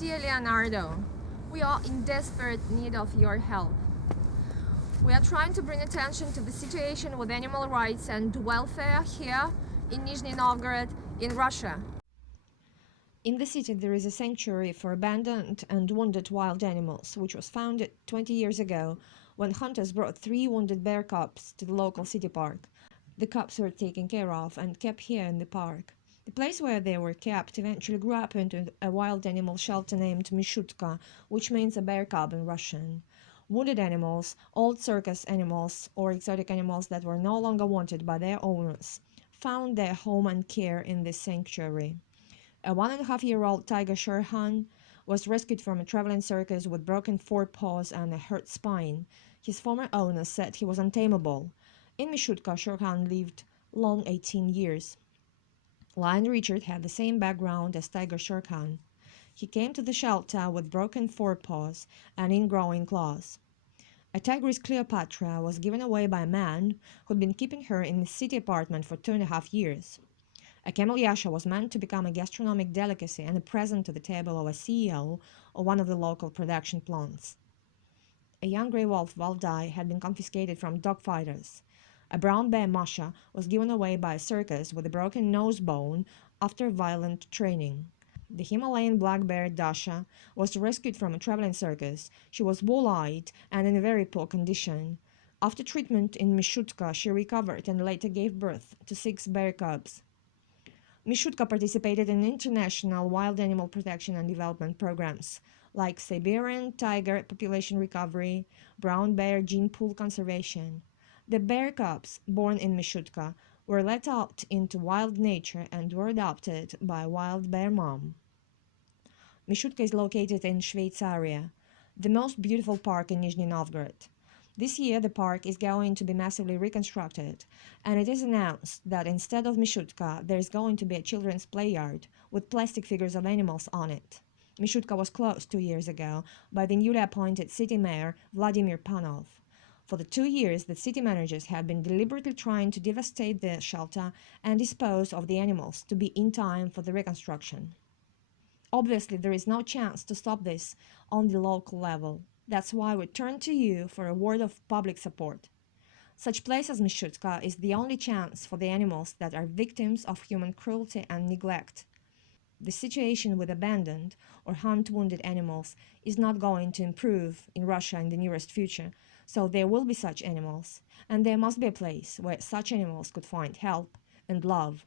Dear Leonardo, we are in desperate need of your help. We are trying to bring attention to the situation with animal rights and welfare here in Nizhny Novgorod in Russia. In the city there is a sanctuary for abandoned and wounded wild animals, which was founded 20 years ago when hunters brought 3 wounded bear cubs to the local city park. The cubs were taken care of and kept here in the park. The place where they were kept eventually grew up into a wild animal shelter named Mishutka, which means a bear cub in Russian. Wounded animals, old circus animals, or exotic animals that were no longer wanted by their owners, found their home and care in this sanctuary. A 1.5-year-old tiger Sherhan was rescued from a traveling circus with broken forepaws and a hurt spine. His former owner said he was untamable. In Mishutka, Sherhan lived long 18 years. Lion Richard had the same background as Tiger Sherhan. He came to the shelter with broken forepaws and ingrowing claws. A tigress Cleopatra was given away by a man who'd been keeping her in a city apartment for 2.5 years. A camel Yasha was meant to become a gastronomic delicacy and a present to the table of a CEO of one of the local production plants. A young grey wolf Valdai had been confiscated from dogfighters. A brown bear Masha was given away by a circus with a broken nose bone after violent training. The Himalayan black bear Dasha was rescued from a traveling circus. She was wall-eyed and in a very poor condition. After treatment in Mishutka, she recovered and later gave birth to 6 bear cubs. Mishutka participated in international wild animal protection and development programs like Siberian tiger population recovery, brown bear gene pool conservation. The bear cubs born in Mishutka were let out into wild nature and were adopted by a wild bear mom. Mishutka is located in Shveitsaria, the most beautiful park in Nizhny Novgorod. This year the park is going to be massively reconstructed, and it is announced that instead of Mishutka there is going to be a children's playground with plastic figures of animals on it. Mishutka was closed 2 years ago by the newly appointed city mayor Vladimir Panov. For the 2 years, the city managers have been deliberately trying to devastate the shelter and dispose of the animals to be in time for the reconstruction. Obviously, there is no chance to stop this on the local level. That's why we turn to you for a word of public support. Such place as Mishutka is the only chance for the animals that are victims of human cruelty and neglect. The situation with abandoned or hunt-wounded animals is not going to improve in Russia in the nearest future, so there will be such animals, and there must be a place where such animals could find help and love.